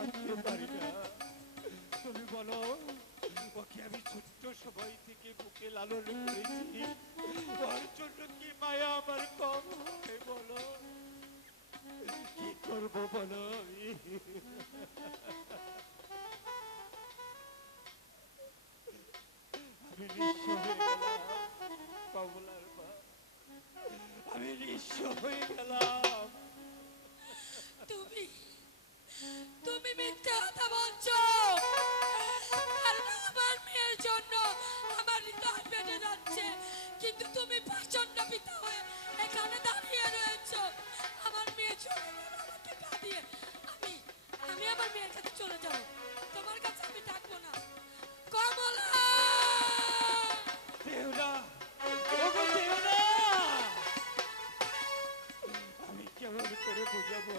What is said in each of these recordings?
কাঁদতে পারি না। তুমি বলো, ওকে আমি ছোট্ট সময় থেকে বুকে লালন করেছি, ওর জন্য কি মায়া আমার কম হয় বলো? কি করবো বলো? আমি নিঃস্ব হয়ে গেলাম কমলার মা, আমি নিঃস্ব হয়ে গেলাম। তুমি তুমি মিথ্যা কথা বলছো। কারণ আমার মেয়ের জন্য আমার হৃদয় ফেটে যাচ্ছে, কিন্তু তুমি প্রচন্ড পিতা হয়ে এখানে দাঁড়িয়ে রয়েছো। আমার মেয়ে চলে গেল আমাকে কাঁদিয়ে। আমি আমি আমার মেয়ের কাছে চলে যাবো, তোমার কাছে আমি থাকবো না। কমলা, দেওনা, ওগো দেওনা, আমি কেমন করে বোঝাবো,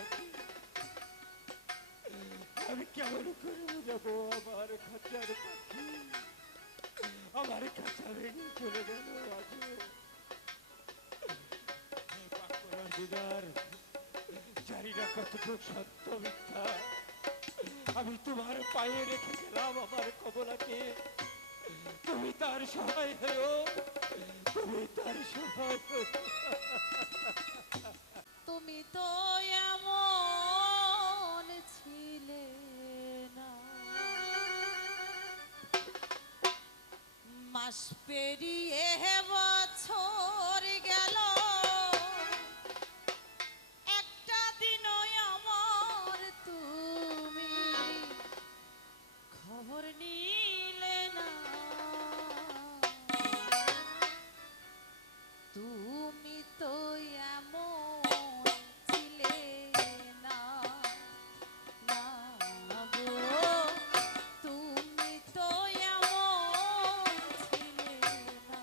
আমি কেমন করে বোঝাবো? আমার খাঁচার পাখি আমার খাঁচা ভেঙে চলে গেল। দিদার, জানি না কতটুকু সত্য মিথ্যা, আমি তোমার পায়ে রেখে গেলাম আমার কমলাকে। তুমি তার সহায় হও, তুমি তার সহায় হও। তুমি তো এমন ছিলে না, মাস পেরিয়ে বছর গেল, একটা দিনও আমার তুমি খবর নিলে না। তুমি তো এমন ছিলে না, না গো, তুমি তো এমন ছিলে না।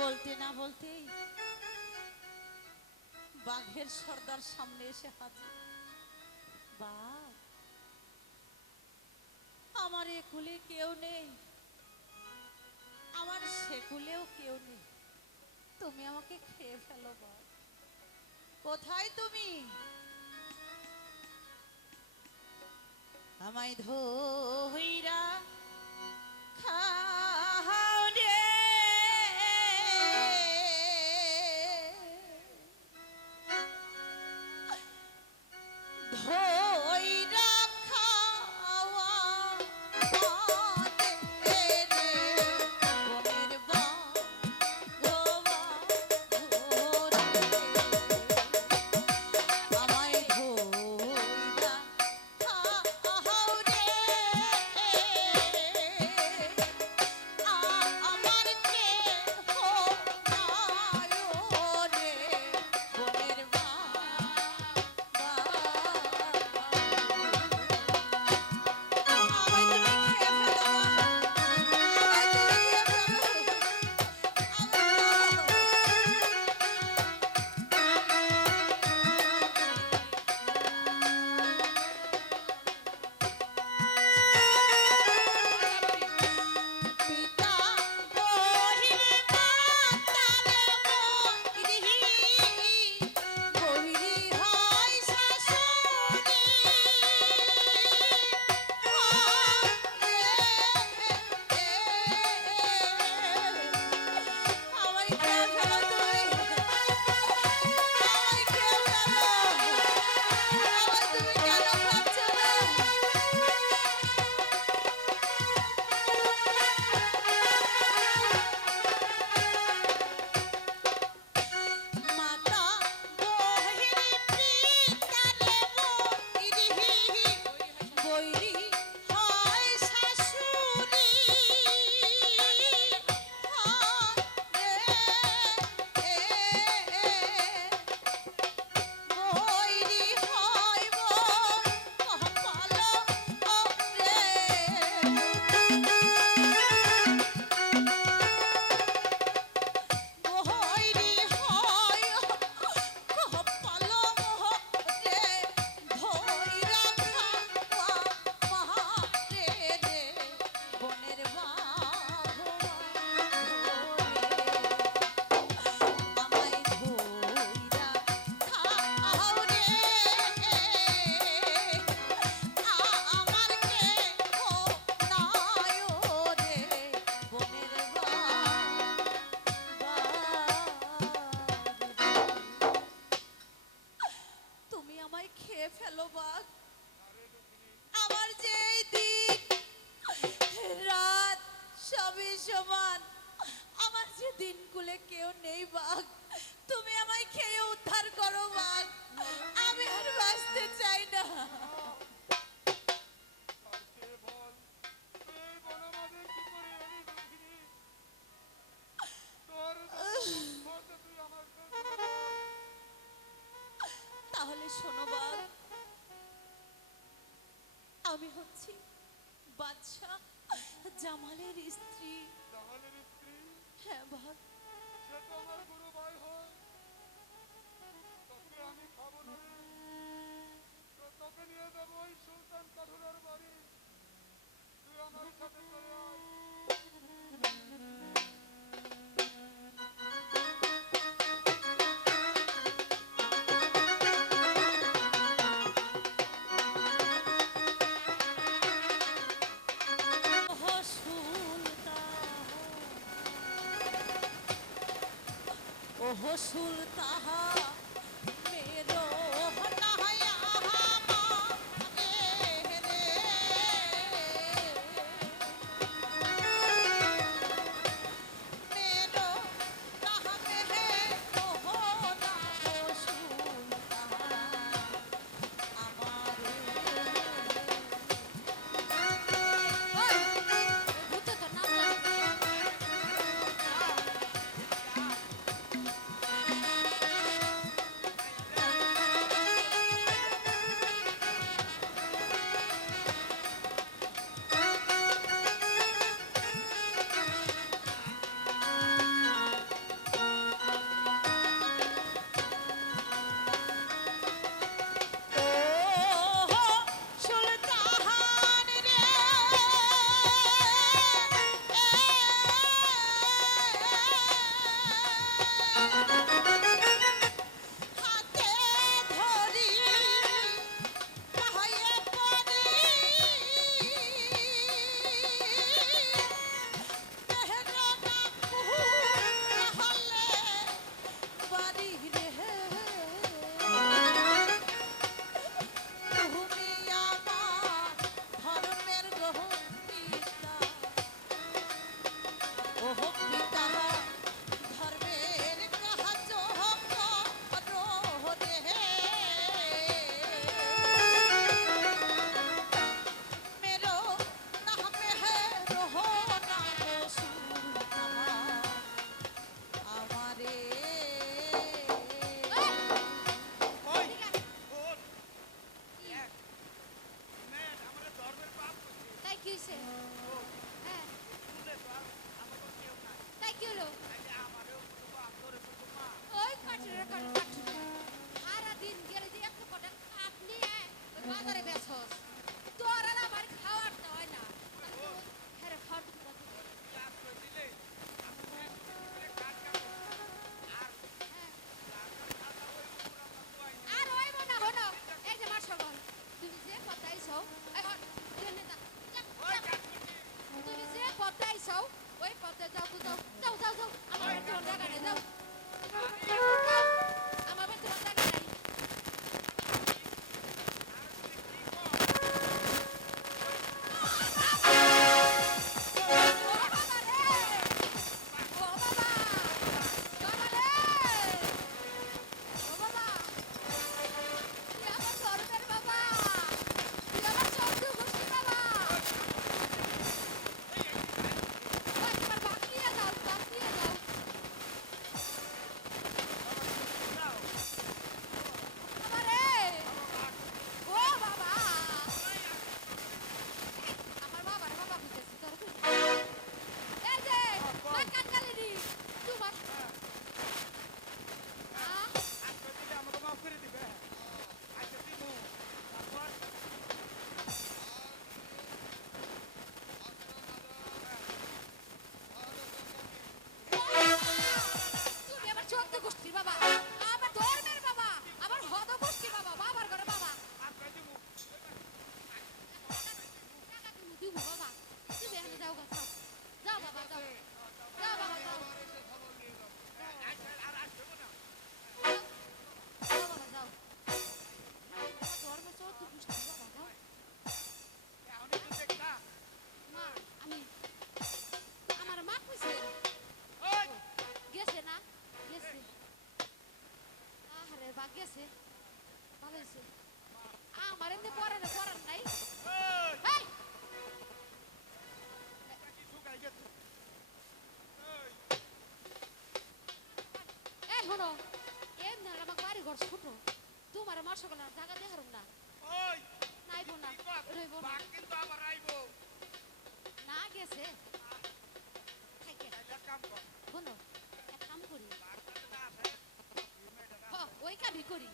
বলতে না বলতেই বাঘের সর্দার সামনে এসে হাজির। বাঘ, আমার এ কুলে কেউ নেই, আমার সে কুলেও কেউ নেই, তুমি আমাকে খেয়ে ফেলো বাঘ। কোথায় তুমি? আমায় ধইরা খাও রে, ধইরা খাওয়া বাদে রে, বনের বাঘ ধরে আমায় ধইরা খাও রে, আমার কেহ নাই রে, বনের পিতা বহিরে মাতালে বহিরি, বহিরি হয় শাশুড়ি, আমায় খেয়ে ফেলো তুমি, আমায় খেয়ে ফেলো, আমায় তুমি কেন খাচ্ছ না? মাতা বহিরি পিতালে বহিরি, বহিরি হয় শাশুড়ি, বহিরি হয় মোর কপালো রে, বহিরি হয় কপালো রে, ধইরা খাওয়া মারে রে, বনের বাঘ আমায় ধইরা খাও রে, আমার কেহ নাই রে, বনের তুমি আমায় খেয়ে ফেলো বাঘ। আমার যে এই দিন রাত সবই সমান, আমার যে দিনগুলো কেউ নেই বাঘ, তুমি আমায় খেয়ে উদ্ধার করো বাঘ, আমি আর বাঁচতে চাই না। আর কে বল এই বনমাঝে কি করে এলি দুঃখিনী? তোর বলতে তুই আমার কাছে বল। তাহলে শোনো বাঘ, আমি হচ্ছি বাদশাহ জামালের স্ত্রী। জাহালের স্ত্রী? হ্যাঁ বাঘ, সে তো আমার গুরু ভাই হয়, তোকে আমি খাবো না রে। তোকে নিয়ে যাবো ওই সুলতান কাঠুরার বাড়ি, তুই আমার সাথে চলে আয়। ওহো সুলতান, ওহো সুলতান, মেরো নাহায়া তোমার সকল আর জায়গা দিয়ে হারুম না ওই নাইব না কি কর? রইব না বাঘ কিন্তু আবার আইবো। না গেছে থাকে তাইলে কাম কর। বলো এক কাম করি বাঘ যাতে না আসে, এই মেয়েটা না। ওই কামই করি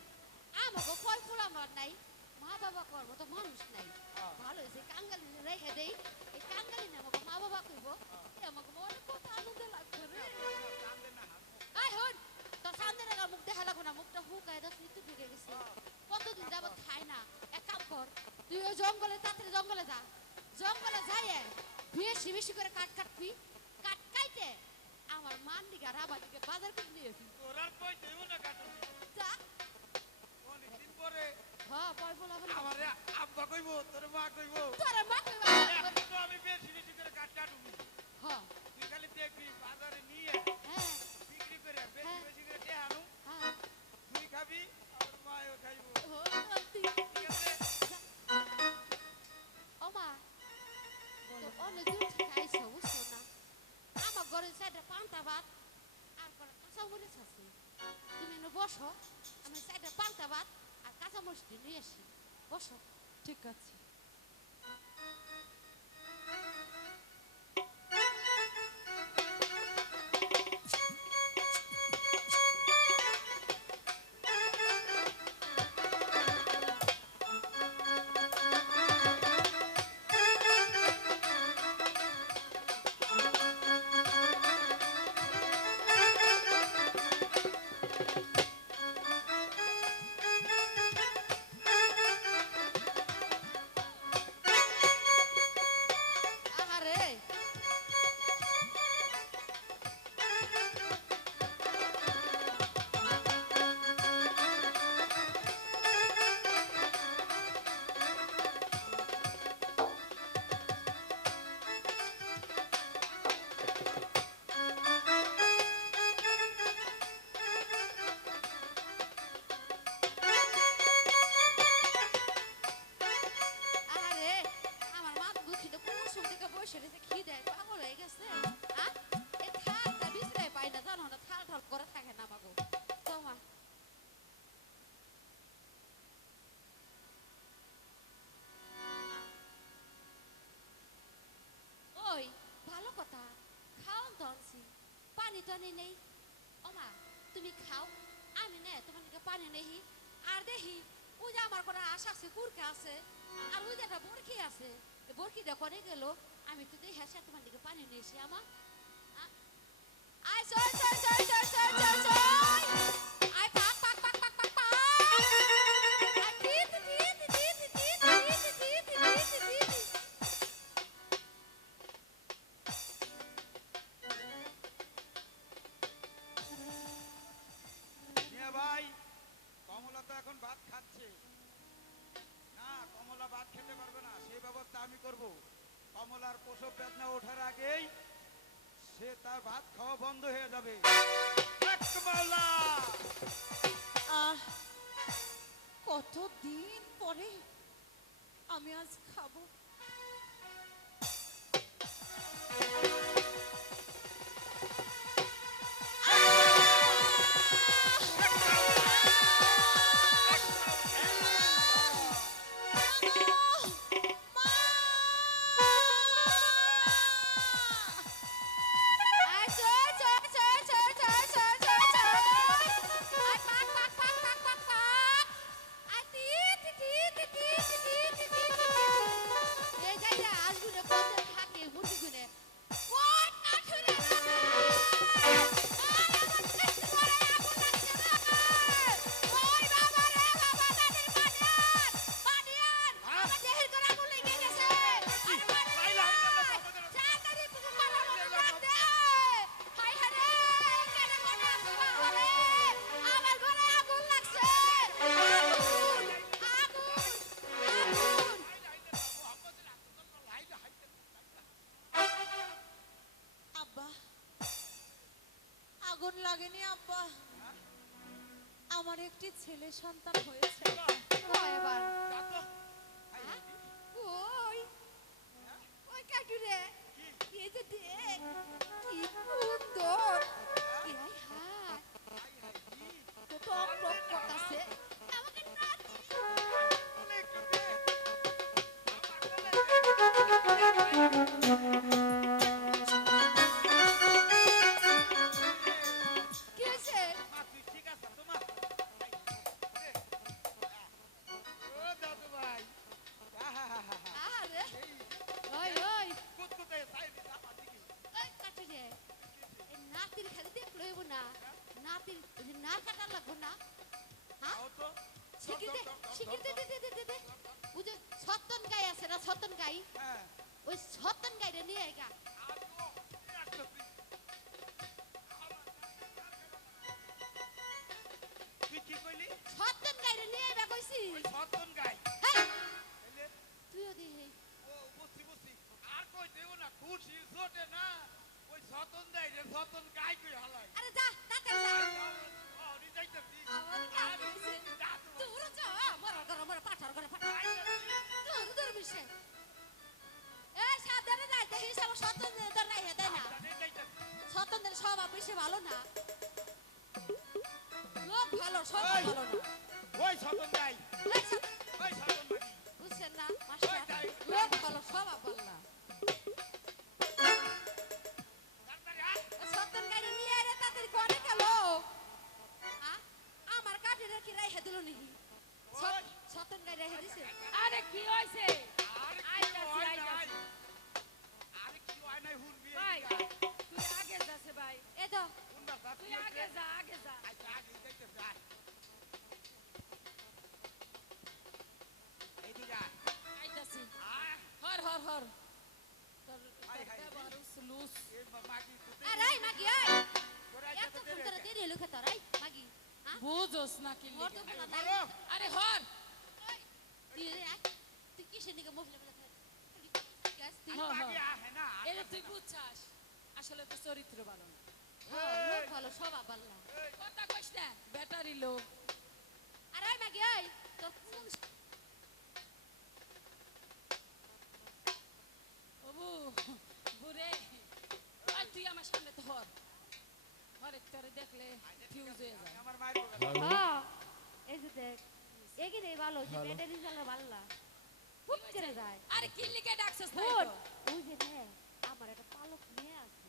আমাকে ফল ফুল আমার নাই মা বাবা করবো তো মানুষ নাই হ্যাঁ। ভালো হয়েছে কাঙ্গালি রেখে দেই এই কাঙ্গালি না আমাকে মা বাবা কইব আমাকে মনে কত আনন্দ লাগবে রে কাম দে না, হাসবো। আই হন তোর সামনে রেখা মুখ দেখা লাগো না মুখটা হুকায় দশ মিনিট ঢুকে গেছে কতদিন যাবত খাই না এক কাম কর তুই ওই জঙ্গলে তাড়াতাড়ি জঙ্গলে যা জঙ্গলে যাইয়ে বেশি বেশি করে কাট কাটবি কাট কাইতে আমার মান দিকে রাবার দিকে বাজার করে নিয়ে আসবি তোর আর কই দেবো না কাটুন। যা অনেকদিন পরে হ্যাঁ পয় বলা বলা আমারে আব্বা কইবো, তোর মা কইবো। তোর মা কইবা এখন তো আমি বেশি বেশি করে কাটুনি। হ্যাঁ তুই খালি দেখবি বাজারে নিয়ে হ্যাঁ বিক্রি করে বেশি হ্যাঁ। বেশি করে কে আনু, হ্যাঁ তুই খাবি আর মাও খাইবো। তুই ঠিক আছে? ও মা তো অনেক দূর থেকে আইসো বুঝছো না আমার ঘরের সাইডে পান্তা ভাত আর করে কাঁচা মরিচ আছে তুমি এনে বসো আমি সাইডে পান্তা ভাত আর কাঁচা মরিচ নিয়ে আসি বসো ঠিক আছে আহারে আহারে আমার মা তো দুঃখিত কোন সময় থেকে বসে রয়েছে খিদে পাগল হয়ে গেছে হ্যাঁ এই থালটা বিছড়ে পাই না জানো না থাল থাল করে থাকে না আমাগো তোমা ওই ভালো কথা খাওন তো আনছি পানি তো আনি নেই ওমা তুমি খাও আমি নে তোমার দিকে পানি নেই আর দেখি ওই যে আমার কোনো আশা আছে কুরকা আছে আর ওই যে একটা বরকি আছে বরকিটা করে গেল আমি তো দেখি হাসা তোমার দিকে পানি নিয়েছি আমা আয় সই সই সই সই সই সই সই আয় পাক পাক পাক পাক পাক পাক আয় তিত তিত তিত তিত তিত তিত তিত তিত মিয়া ভাই, কমলা তো এখন ভাত খাচ্ছে না। কমলা ভাত খেতে পারবে না, সেই ব্যবস্থা আমি করব। কমলার প্রসব বেদনা ওঠার আগেই সে তার ভাত খাওয়া বন্ধ হয়ে যাবে। এক মাওলা! কতদিন পরে আমি আজ খাবো আয় সই সই সই সই সই সই সই সই আয় পাক পাক পাক পাক পাক পাক আয় তিত তিত তিত তিত তিত এই যাইয়া আজগুনে পথে থাকে মুটি গুনে কোন না শুনে না আয় আমার কষ্ট করে আগুন লাগছে রে ওই বাবা রে বাবা দাদির পানিয়ান পানিয়ান আমার দেহের করে আগুন লেগে গেছে আরে পানিয়ান তাড়াতাড়ি পুকুর মারা মতো ডাক দে হাই হায় রে কেন কোন আগুন হলে আমার ঘরে আগুন লাগছে আগুন আগুন আগুন আব্বা আগুন লাগেনি আব্বা আমার একটি ছেলে সন্তান হয়েছে কয় এবার ডাকো। ওই ওই কাটু রে এই যে দেখ কি সুন্দর এই হাত তো টক টক করতেছে আমাকে নাতি দে ওই যে ছতন গাই আছে না ছতন গাই হ্যাঁ ওই ছতন গাইরে নিয়ে আইগা আর তো একটা তুই কি কইলি ছতন গাইরে নিয়ে আইবা কইছি ওই সতন গাই হেই, তাইলে তুইও দিহি ও বুঝছি বুঝছি আর কই দেও না খুশি জোটে না ওই সতন দেয় রে সতন গাই কই হালাই আরে যা তাড়াতাড়ি যা ও নি যাইতাছি আমার কাজ হইছে। তোর যা মর পাঠার করে পাঠা তোর বিষয় এই সাবধানে যাই দেখিস আমার ছতন ধর রাইয়া দেয় না ছতনদের স্বভাব বেশি ভালো না লোক ভালো স্বভাব ওই। ভালো না ওই সতন গাই এই সব- ওই সতন গাই বুঝছেন না মাস্টার ওই তাই। লোক ভালো স্বভাব ভালো না তাড়াতাড়ি আয় সত্তর গাড়ি নিয়ে আরে তাদের করে গেল আমার কাঠে রেখে রাইখে দিল নাকি ওই। সত্তর গাড়ি রেখে দিছে আরে কি হইছে আরে কি আইতাছি, হয় আইতাছি। নাই আরে কি হয় নাই হুনবি ভাই তুই আগে যাচ্ছে ভাই এ তো হুনবা তুই আগে যা আগে যা আচ্ছা আগে যাইতাছি আয় এইদিকে আয় আইতাছি আয় হর হর হর তোর হাই, হাই। ব্যবহার লুস এই মাগি তুই আরে এই মাগি এই তোরা এত যেতে ফোন দে করে দেরি হলো খেতে রাই মাগি বুঝোস না কি ওর তো লিগা। বলা নাই ধরো আরে হর তুই রে আয় তুই কিসের নিকে মহিলা বলে গ্যাস তুই হ্যাঁ, মাগি আহে না এটা তুই বুঝছাস আসলে তো চরিত্র ভালো না লোক ভালো স্বভাব ভালো না কথা কইস না ব্যাটারি লোক আরে এই মাগি এই তোর কোন ওবু বুরে আর তুই আমার সামনে তো হর হরে তোরে দেখলে ফিউজ হয়ে যায় আমার মায়ের বলে হ্যাঁ এই যে দেখ এগিরে ভালো যে ব্যাটারি চালা ভালো না ফুট করে যায় আরে কি লিখে ডাকছস তাই ফুট তো? ওই যে নে আমার একটা পালক নিয়ে আছে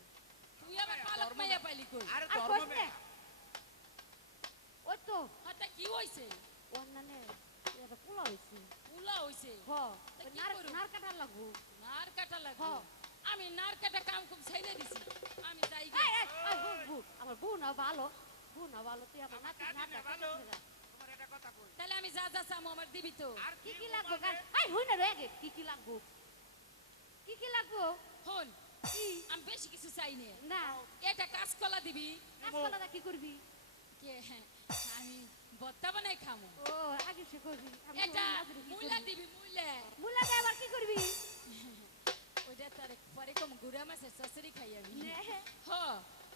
তুই আমার পালক মাইয়া পাইলি কই আরে আর ধর্ম কইস মে না ওই তো হতা কি হইছে অন্যান্য এটা পোলা হয়েছে উলা হইছে হ তা ওই কি করু? নার কাটার লাগবো নার কাটা লাগবে হ্যাঁ। আমি নার কাটা কাম খুব ছেড়ে দিছি আমি যাই গে। এই, এই, এই, বউ, আমার বউ না ভালো বউ না ভালো তুই আমার নাতি কাটি না নাটক ভালো করতে যা। তোমার একটা কথা কই তাহলে আমি যা যা চামো আমার দিবি তো আর কি কি লাগবো গান আই হই না রে আগে কি লাগবো কি লাগবো হন কি আমি বেশি কিছু চাই না না এটা কাঁচকলা দিবি কাঁচকলাটা কি করবি কে আমি বত্তা বানাই খামো ও আগে সে করবি আমি এটা কি মুলা করবি? দিবি মুলা মুলা দিয়ে আবার কি করবি ওইটা তার পরে কম গুড়া মাছের চচড়ি খাই আমি নে। হ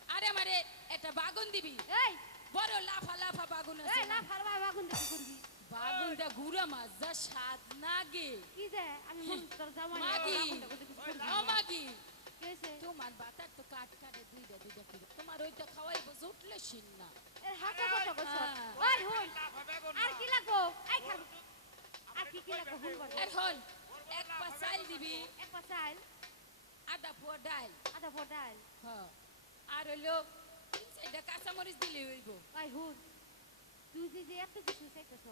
আরে আমারে এটা বাগুন দিবি এই বড় লাফা লাফা বাগুন এই আছে না ফারবা বাগুন দিয়ে কি করবি বাগুনটা গুড়া মাছ যা স্বাদ লাগে কি যে আমি মন তোর জামাই মাগি। বাগুনটা করতে কিছু করবি ও মাগি কেসে তোমার বাতার তো কাট কাটে দুইটা দুইটা করে তোমার ওইটা খাওয়াইবো জুটলে শিন না এর হাতে কত কইছ হ্যাঁ। ওই হই লাফাবে গো আর কি লাগবো এই খাব আর কি লাগবো হুন বল এর হল এক পা চাল দিবি এক পা চাল আধা পোয়া ডাল আধা পর ডাল হ আর হইলো তিন চারটা কাঁচামরিচ দিলে হইব ওই হুন তুই যে এত কিছু চাইতেছ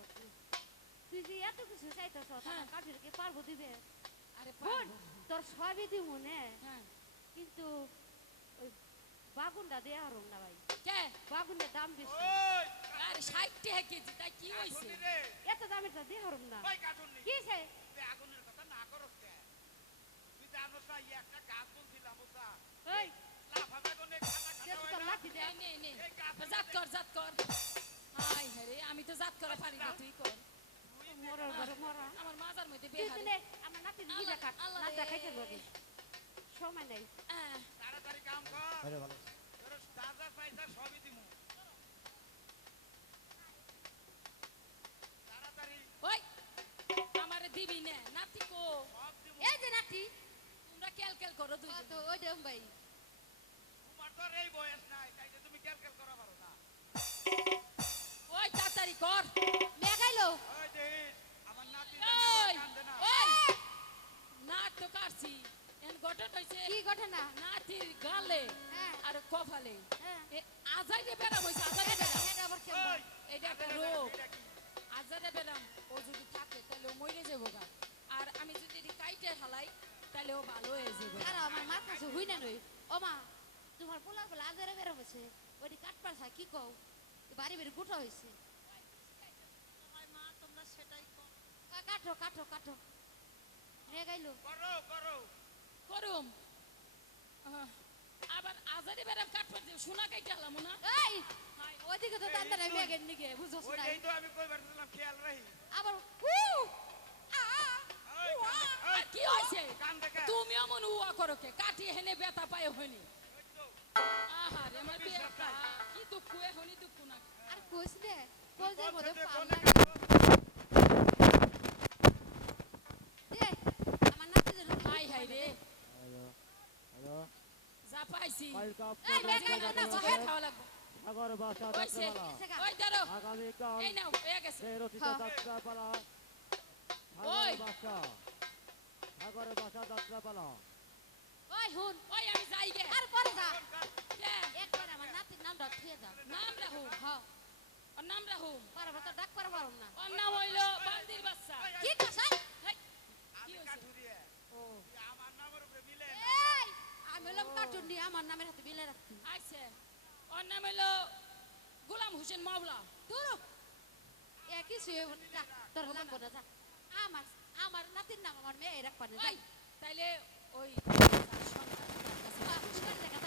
তুই যে এত কিছু চাইতেছ হ্যাঁ। আমার কাঠেরকে পারবো দিবে আরে হুন পারবো তোর সবই দিব মনে হ্যাঁ কিন্তু ওই বাগুনটা দেয়া হরম না ভাই কে বাগুনের দাম বেশি ওই আর 60 টাকা কেজি তাই কি হইছে কাটুনি রে এত দামেরটা দেয়া হরম না ওই কাটুনি কি সে তুই আগুনের কথা না করস কে তুই জানোস না এই একটা গাছ বলছিলাম ওটা এই লাফাবে গনে খাটা দে খাটা তো হয় তোর না লাঠি দে নে নে এই গাছ জাত কর জাত কর হাই হরে আমি তো জাত করা পারি না তুই কর মরার ঘরে মরা আমার মাজার মধ্যে তুই বেহাল দিলে আমার নাতির গিলা কাট আল্লাহ নাচা রে। খাইতে লাগে সময় নেই তাড়াতাড়ি কাম কর তোর দাদা পয়সা সবই দিমু তাড়াতাড়ি ওই আমারে দিবি না নাতি কো সব দিমু এই যে নাতি তোমরা কেল কেল করো দুই তো ওই দেম ভাই তোমার তো আর এই বয়স নাই তাই যে তুমি কেল কেল করা পারো না ওই তাড়াতাড়ি কর মেগাইলো ওই দেখিস আমার নাতি ওই কান্দে না ওই নাক তো কাটছি এন গঠন হইছে কি ঘটনা নাতির গালে হ্যাঁ আর কপালে হ্যাঁ এ আজাইরে বেরাম হইছে আজাইরে বেরাম এটা আবার কেমন ওই এটা একটা আরে, রোগ এটা কি? আজারে বেরাম ও যদি থাকে তাহলে ও মরে যাবো গা আর আমি যদি এটি কাইটে হালাই তাহলে ও ভালো হয়ে যাবে আর আমার মাথা সে হই না নই ও মা তোমার পোলা পোলা আজারে বের হইছে ওইটি কাট পারছা কি কও বাড়ি বাড়ি গোটা হইছে কাটো কাটো রে গাইলো করো করো করুম আবার আজারি বেরাম কাটবার যে সোনা কাইটা হলাম না এই ওইদিকে তো দান্দা নাই মেঘের নিকে বুঝছস না ওইটাই তো আমি কইবার দিলাম খেয়াল রাখি আবার ওই আর কি হইছে কান দেখা তুমি এমন উয়া করো কে কাটি হেনে ব্যথা পায় হইনি ওই তো আহারে আমার ব্যথা কি দুঃখ হইনি দুঃখ না আর কইছ দে কলজের মধ্যে বলছে যে পাল কোনে লাগে দে আমার নাতিদের হাই হাই রে হ্যালো হ্যালো যা পাইছি ওয়েলকাম এই মেঘা না না চোখে খাওয়া লাগবে সাগর বাসা ওইছে যাত্রাপালা ওই দাঁড়ো আগামীকাল এই নাও হয়ে গেছে রচিত হ্যাঁ। যাত্রাপালা ওই। সাগর বাসা যাত্রাপালা ওই হুন ওই আমি যাই গে আর পরে যা কে একবার আমার নাতির নামটা থিয়ে দাও নাম রাহু হ্যাঁ ওর নাম রাহু পরে তো ডাক পারো পারুম না ওর নাম হইলো বান্দির বাচ্চা কি কইছ হেই, আমি হইছে? কাঠুরিয়া ও আমার নামের উপরে মিলে এই আমি হলাম কার্টুন নিয়ে আমার নামের হাতে বিলে রাখছি আইছে ওর নাম হইলো গোলাম হোসেন মাওলা দূর এ কিছু তোর নাম বলে যা আমার আমার নাতির নাম আমার মেয়ে রাখবা না ওই যাই তাইলে ওই সন্তান দেখা